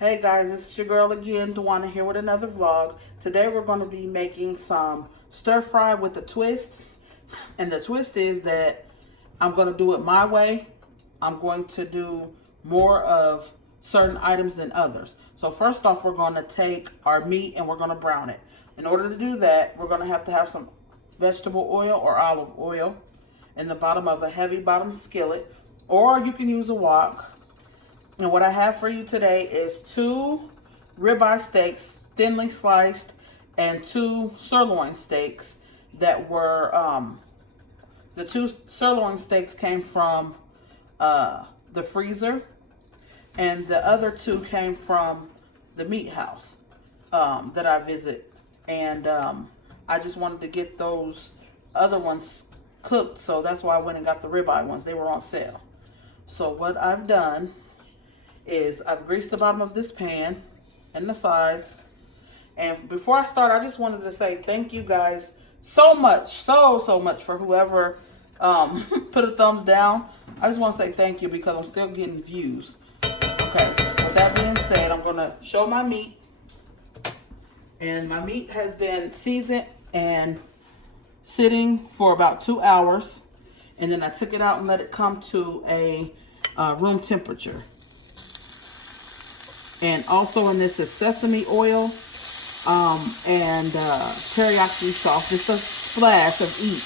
Hey guys, it's your girl again, Dwana, here with another vlog. Today we're going to be making some stir fry with a twist. And the twist is that I'm going to do it my way. I'm going to do more of certain items than others. So first off, we're going to take our meat and we're going to brown it. In order to do that, we're going to have some vegetable oil or olive oil in the bottom of a heavy bottom skillet. Or you can use a wok. And what I have for you today is 2 ribeye steaks, thinly sliced, and 2 sirloin steaks that were, the 2 sirloin steaks came from the freezer, and the other 2 came from the meat house that I visit. And I just wanted to get those other ones cooked, so that's why I went and got the ribeye ones. They were on sale. So what I've done is I've greased the bottom of this pan and the sides. And before I start, I just wanted to say thank you guys so much, so much for whoever put a thumbs down. I just want to say thank you because I'm still getting views. Okay, with that being said, I'm going to show my meat. And my meat has been seasoned and sitting for about 2 hours. And then I took it out and let it come to a room temperature. And also in this is sesame oil and teriyaki sauce, just a splash of each,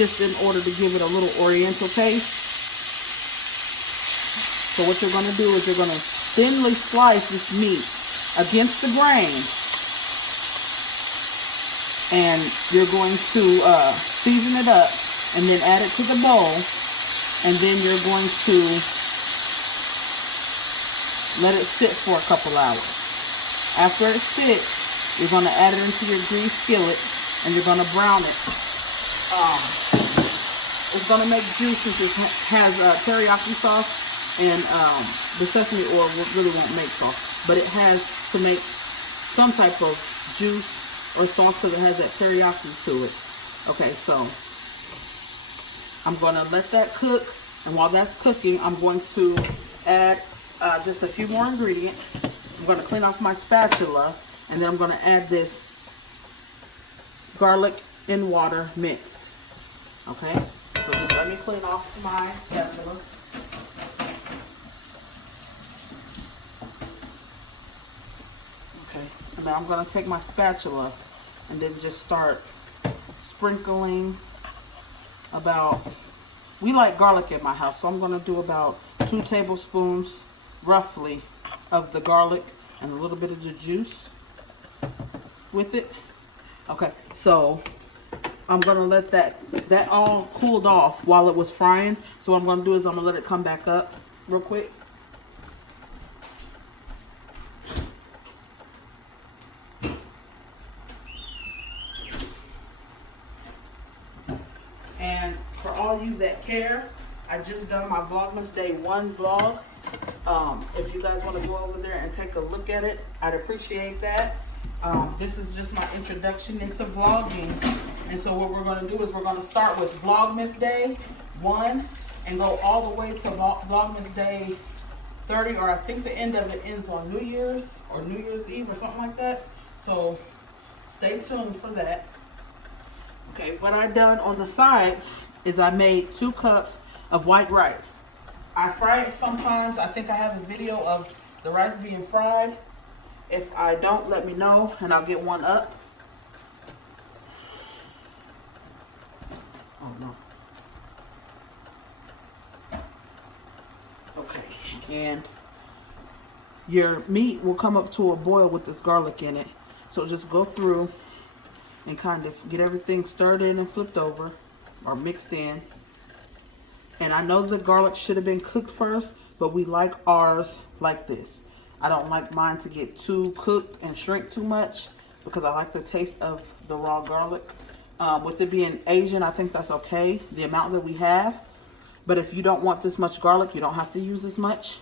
just in order to give it a little oriental taste. So what you're going to do is you're going to thinly slice this meat against the grain, and you're going to season it up and then add it to the bowl, and then you're going to let it sit for a couple hours. After it sits, you're going to add it into your greased skillet and you're going to brown it. It's going to make juice since it has teriyaki sauce, and the sesame oil really won't make sauce, but it has to make some type of juice or sauce because it has that teriyaki to it. Okay, so I'm going to let that cook, and while that's cooking, I'm going to add just a few more ingredients. I'm going to clean off my spatula, and then I'm going to add this garlic in water mixed. Okay, so just let me clean off my spatula. Okay, and now I'm going to take my spatula and then just start sprinkling about, we like garlic in my house, so I'm going to do about 2 tablespoons roughly of the garlic and a little bit of the juice with it. Okay, so I'm gonna let that all cooled off while it was frying. So what I'm gonna do is I'm gonna let it come back up real quick. And for all you that care, I just done my Vlogmas Day 1 vlog. If you guys want to go over there and take a look at it, I'd appreciate that. This is just my introduction into vlogging. And so what we're going to do is we're going to start with Vlogmas Day 1 and go all the way to Vlogmas Day 30, or I think the end of it ends on New Year's or New Year's Eve or something like that. So stay tuned for that. Okay, what I done on the side is I made 2 cups of white rice. I fry it sometimes. I think I have a video of the rice being fried. If I don't, let me know and I'll get one up. Oh no. Okay, and your meat will come up to a boil with this garlic in it. So just go through and kind of get everything stirred in and flipped over or mixed in. And I know the garlic should have been cooked first, but we like ours like this. I don't like mine to get too cooked and shrink too much because I like the taste of the raw garlic. With it being Asian, I think that's okay, the amount that we have. But if you don't want this much garlic, you don't have to use as much.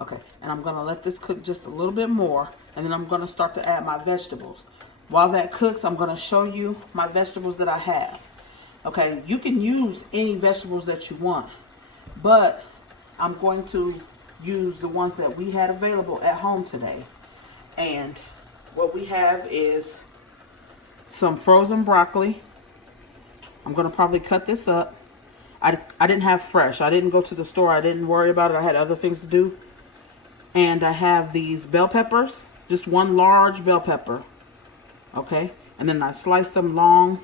Okay, and I'm gonna let this cook just a little bit more, and then I'm gonna start to add my vegetables. While that cooks, I'm going to show you my vegetables that I have. Okay, you can use any vegetables that you want. but I'm going to use the ones that we had available at home today. And what we have is some frozen broccoli. I'm going to probably cut this up. I didn't have fresh. I didn't go to the store. I didn't worry about it. I had other things to do. And I have these bell peppers. Just one large bell pepper. Okay. And then I sliced them long.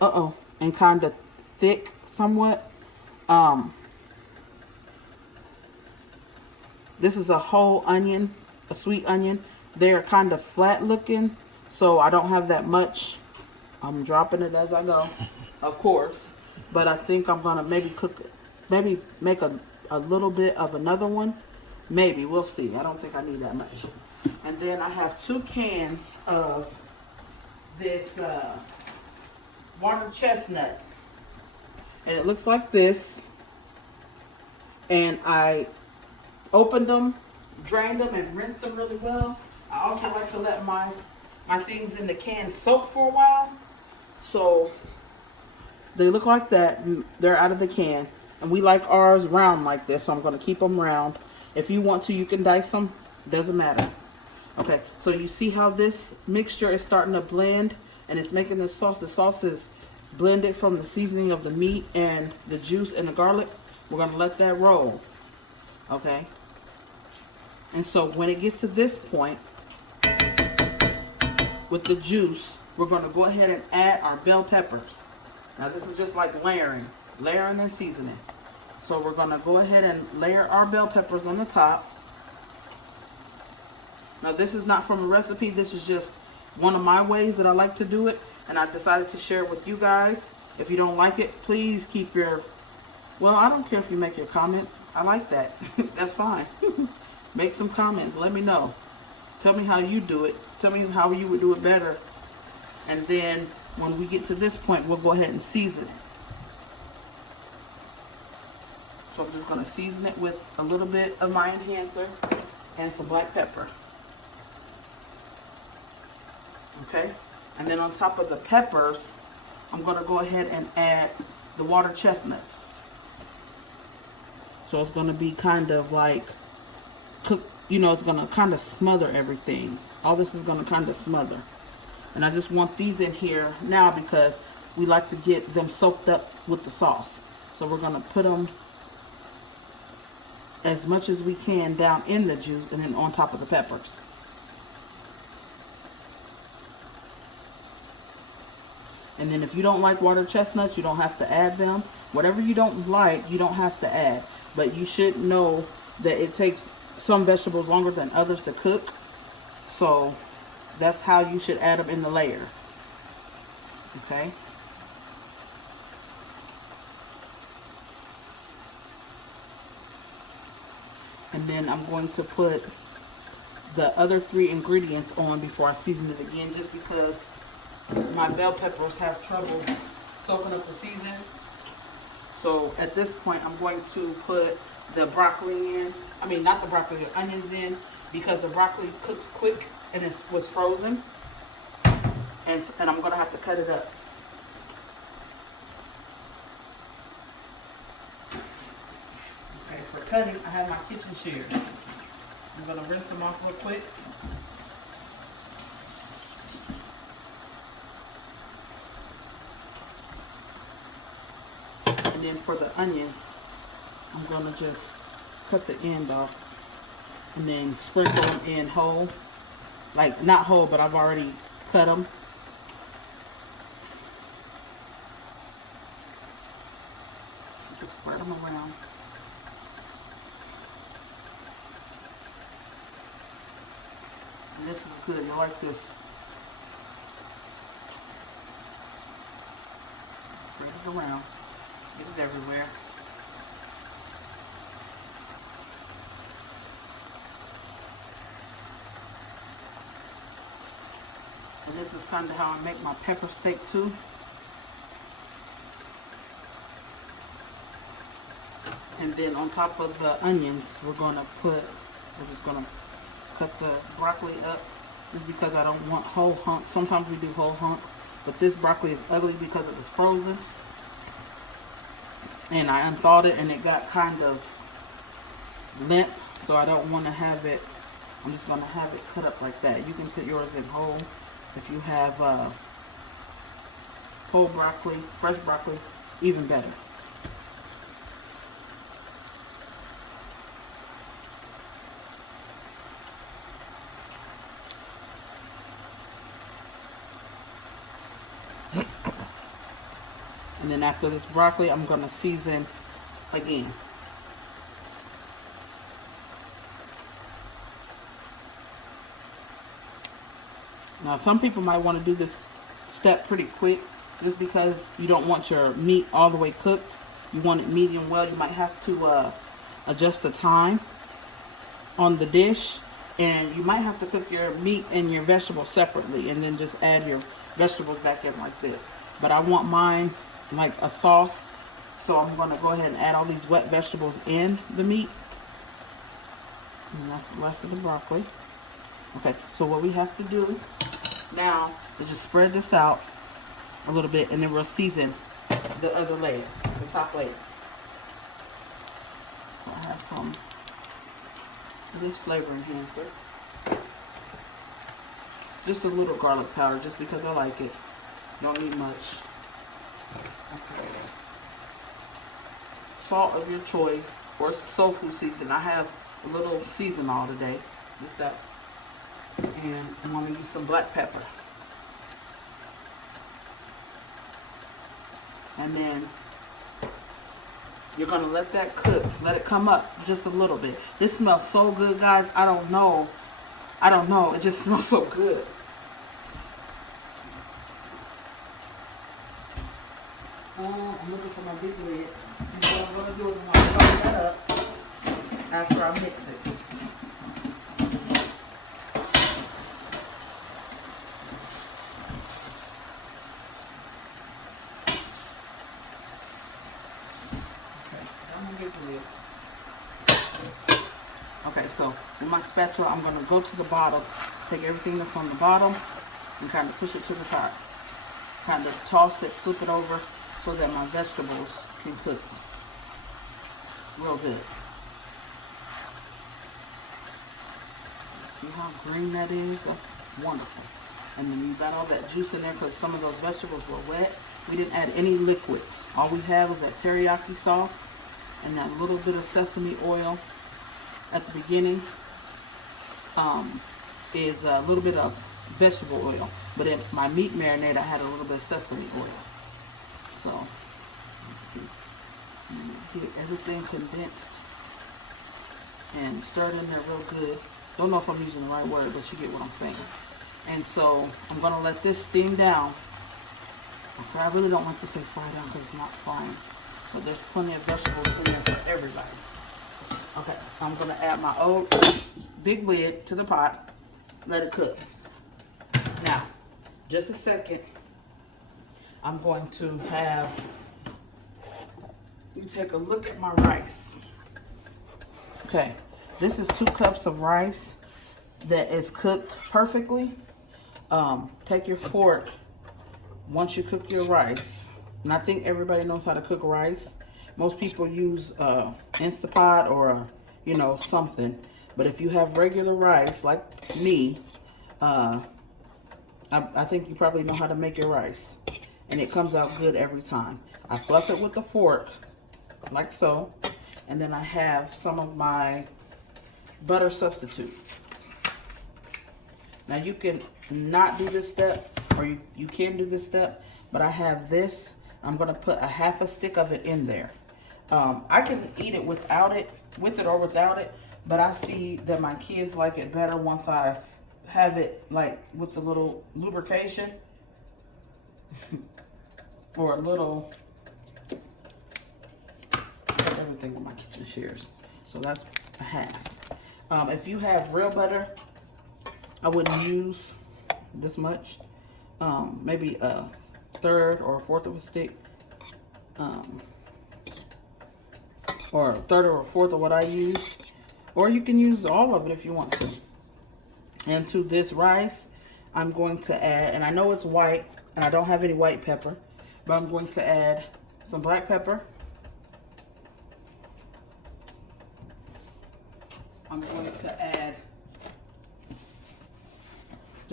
And kind of thick somewhat. This is a whole onion. A sweet onion. They're kind of flat looking. So I don't have that much. I'm dropping it as I go. Of course. But I think I'm going to maybe make a little bit of another one. Maybe. We'll see. I don't think I need that much. And then I have 2 cans of this water chestnut. And it looks like this. And I opened them, drained them, and rinsed them really well. I also like to let my things in the can soak for a while. So they look like that. They're out of the can. And we like ours round like this, so I'm going to keep them round. If you want to, you can dice them. Doesn't matter. Okay, so you see how this mixture is starting to blend, and it's making this sauce. The sauce is blended from the seasoning of the meat and the juice and the garlic. We're going to let that roll. Okay. And so when it gets to this point, with the juice, we're going to go ahead and add our bell peppers. Now this is just like layering and seasoning. So we're going to go ahead and layer our bell peppers on the top. Now this is not from a recipe. This is just one of my ways that I like to do it. And I decided to share it with you guys. If you don't like it, please keep your... Well, I don't care if you make your comments. I like that. That's fine. Make some comments. Let me know. Tell me how you do it. Tell me how you would do it better. And then when we get to this point, we'll go ahead and season it. So I'm just going to season it with a little bit of my enhancer and some black pepper. Okay? And then on top of the peppers, I'm going to go ahead and add the water chestnuts. So it's going to be kind of like cook, you know, it's going to kind of smother everything. All this is going to kind of smother. And I just want these in here now because we like to get them soaked up with the sauce. So we're going to put them as much as we can down in the juice and then on top of the peppers. And then if you don't like water chestnuts, you don't have to add them. Whatever you don't like, you don't have to add. But you should know that it takes some vegetables longer than others to cook. So that's how you should add them in the layer. Okay. And then I'm going to put the other 3 ingredients on before I season it again, just because my bell peppers have trouble soaking up the seasoning. So at this point, I'm going to put the broccoli in. I mean, not the broccoli, the onions in, because the broccoli cooks quick and it was frozen. And I'm going to have to cut it up. Okay, for cutting, I have my kitchen shears. I'm going to rinse them off real quick. And then for the onions, I'm going to just cut the end off and then sprinkle them in whole. Like, not whole, but I've already cut them. Just spread them around. And this is good. You like this. Spread it around. Get it everywhere. And this is kind of how I make my pepper steak too. And then on top of the onions, we're just going to cut the broccoli up. Just because I don't want whole hunks. Sometimes we do whole hunks. But this broccoli is ugly because it was frozen. and I unthawed it and it got kind of limp, so I don't want to have it. I'm just going to have it cut up like that. You can put yours in whole if you have whole broccoli, fresh broccoli, even better. And then after this broccoli, I'm going to season again. Now, some people might want to do this step pretty quick just because you don't want your meat all the way cooked. You want it medium well. You might have to adjust the time on the dish, and you might have to cook your meat and your vegetables separately and then just add your vegetables back in like this. But I want mine like a sauce, so I'm going to go ahead and add all these wet vegetables in the meat. And that's the rest of the broccoli. Okay, so what we have to do now is just spread this out a little bit, and then we'll season the other layer, the top layer. So I have some of this flavor enhancer. Just a little garlic powder, just because I like it. Don't need much. Okay. Salt of your choice, or soul food seasoning. I have a little season-all today. Just that. And I'm going to use some black pepper. And then you're going to let that cook. Let it come up just a little bit. This smells so good, guys. I don't know. It just smells so good. I'm looking for my big lid. And what I'm going to do is I'm going to cover that up after I mix it. Okay, so with my spatula, I'm going to go to the bottom, take everything that's on the bottom, and kind of push it to the top. Kind of toss it, flip it over, so that my vegetables can cook real good. See how green that is? That's wonderful. And then you got all that juice in there because some of those vegetables were wet. We didn't add any liquid. All we had was that teriyaki sauce and that little bit of sesame oil at the beginning. Is a little bit of vegetable oil, but in my meat marinade I had a little bit of sesame oil. So let's see, get everything condensed and stirred in there real good. Don't know if I'm using the right word, but you get what I'm saying. And so I'm gonna let this steam down. I really don't like to say fry down because it's not frying. So there's plenty of vegetables in there for everybody. Okay, I'm gonna add my old big lid to the pot. Let it cook. Now, just a second. I'm going to have you take a look at my rice. Okay, this is 2 cups of rice that is cooked perfectly. Take your fork once you cook your rice, and I think everybody knows how to cook rice. Most people use Instapot or something. But if you have regular rice, like me, I think you probably know how to make your rice. And it comes out good every time. I fluff it with a fork, like so. And then I have some of my butter substitute. Now you can not do this step, or you can do this step, but I have this. I'm going to put a half a stick of it in there. I can eat it without it, with it or without it. But I see that my kids like it better once I have it like with the little lubrication or a little, everything on my kitchen shears. So that's a half. If you have real butter, I wouldn't use this much. Maybe a 1/3 or a 1/4 of a stick. Or a 1/3 or a 1/4 of what I use. Or you can use all of it if you want to. And to this rice, I'm going to add, and I know it's white, and I don't have any white pepper, but I'm going to add some black pepper, I'm going to add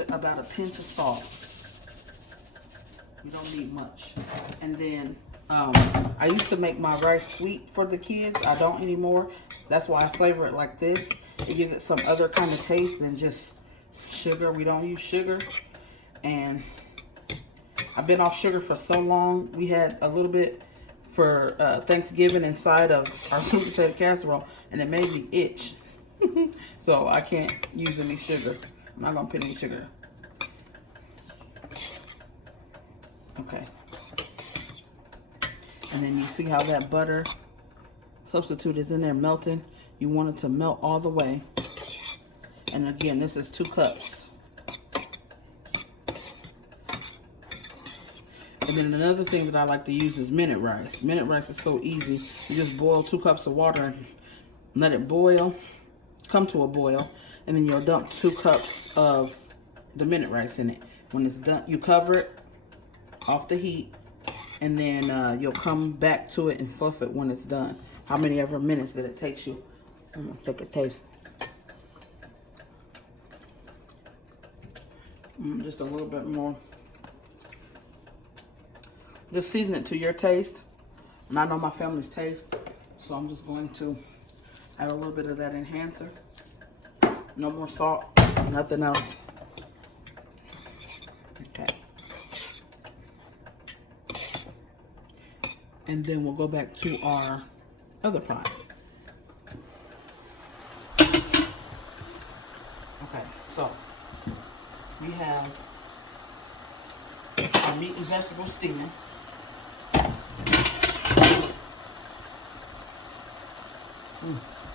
about a pinch of salt. You don't need much. And then I used to make my rice sweet for the kids. I don't anymore. That's why I flavor it like this. It gives it some other kind of taste than just sugar. We don't use sugar. And I've been off sugar for so long. We had a little bit for Thanksgiving inside of our sweet potato casserole, and it made me itch. So I can't use any sugar. I'm not gonna put any sugar. Okay. And then you see how that butter substitute is in there melting. You want it to melt all the way. And again, this is 2 cups. And then another thing that I like to use is minute rice. Minute rice is so easy. You just boil 2 cups of water and let it boil, come to a boil, and then you'll dump 2 cups of the minute rice in it. When it's done, you cover it off the heat, and then you'll come back to it and fluff it when it's done. How many ever minutes that it takes you. I'm gonna take a taste. Just a little bit more. Just season it to your taste. And I know my family's taste, so I'm just going to add a little bit of that enhancer. No more salt, nothing else. Okay. And then we'll go back to our other pot. Okay, so we have our meat and vegetables steaming.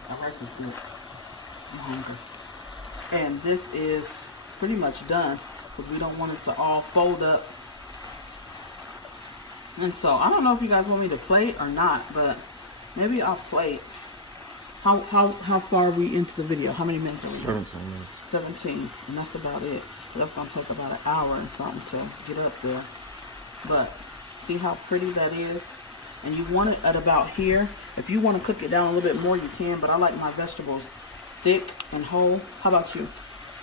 Our rice is good. I'm hungry. And this is pretty much done because we don't want it to all fold up. And so I don't know if you guys want me to plate or not, but maybe I'll plate. How far are we into the video? How many minutes are we? 17 minutes. 17, and that's about it. That's gonna take about an hour and something to get up there. But see how pretty that is? And you want it at about here. If you want to cook it down a little bit more, you can, but I like my vegetables thick and whole. How about you?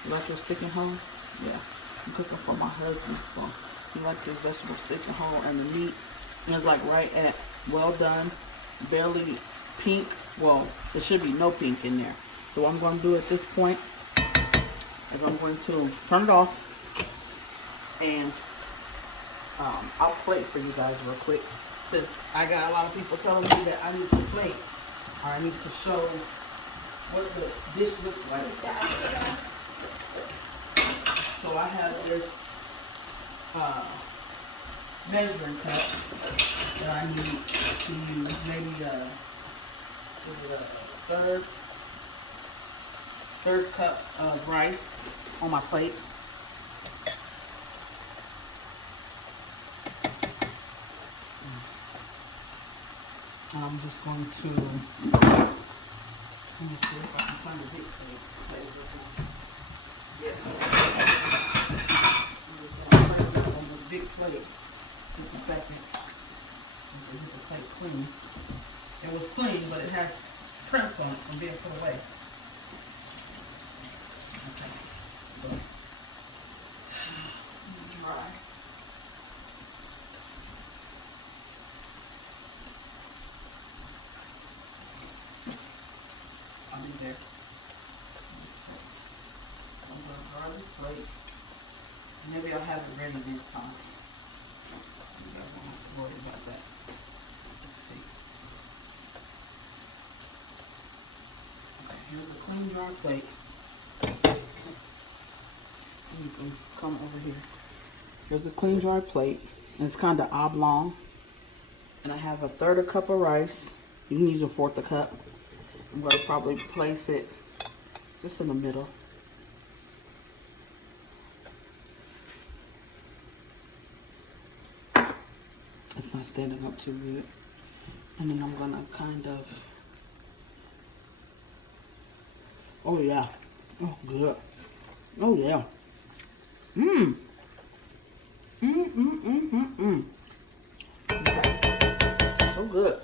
You like yours thick and whole? Yeah. I'm cooking for my husband, so he likes his vegetables thick and whole, and the meat is like right at well done, barely pink. Well, there should be no pink in there. So what I'm going to do at this point is I'm going to turn it off, and I'll plate for you guys real quick, since I got a lot of people telling me that I need to plate, or I need to show what the dish looks like. So I have this measuring cup that I need to use, maybe third cup of rice on my plate. And I'm just going to, let me see if I can find a big plate. Yes. I'm just going to place it on this big plate. Just a second. Get the plate clean. It was clean, but it has prints on it from being put away. Okay. So, dry. I'll be there. I'm going to dry this plate. Maybe I'll have it ready next time. You guys won't have to worry about that. Let's see. Okay, here's a clean, dry plate. And you can come over here. Here's a clean, dry plate. And it's kind of oblong. And I have a third a cup of rice. You can use a fourth a cup. I'm going to probably place it just in the middle. It's not standing up too good. And then I'm going to kind of, oh yeah, oh good, oh yeah, so good.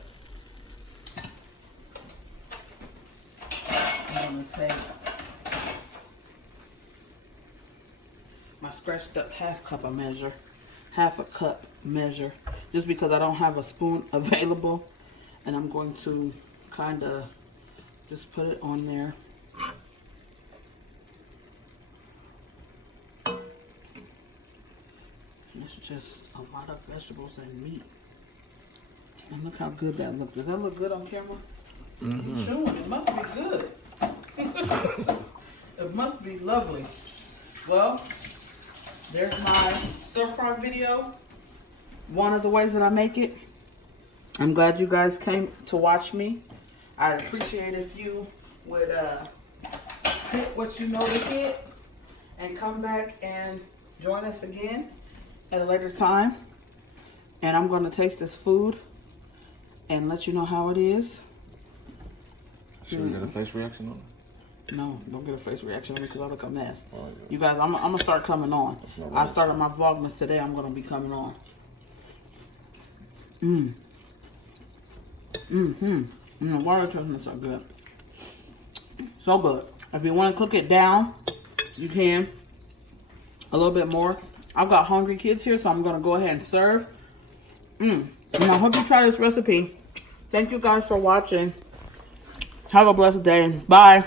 I'm going to going to take my scratched up half a cup measure, just because I don't have a spoon available. And I'm going to kind of just put it on there. And it's just a lot of vegetables and meat. And look how good that looks. Does that look good on camera? Mm-hmm. I'm chewing. It must be good. It must be lovely. Well, there's my stir fry video. One of the ways that I make it. I'm glad you guys came to watch me. I'd appreciate if you would hit what you know to hit and come back and join us again at a later time. And I'm going to taste this food and let you know how it is. Should we get a face reaction on it? No, don't get a face reaction on me because I look a mess. Oh, yeah. You guys, I'm going to start coming on. I started my Vlogmas today. I'm going to be coming on. Water chestnuts are good. So good. If you want to cook it down, you can. A little bit more. I've got hungry kids here, so I'm going to go ahead and serve. And I hope you try this recipe. Thank you guys for watching. Have a blessed day. Bye.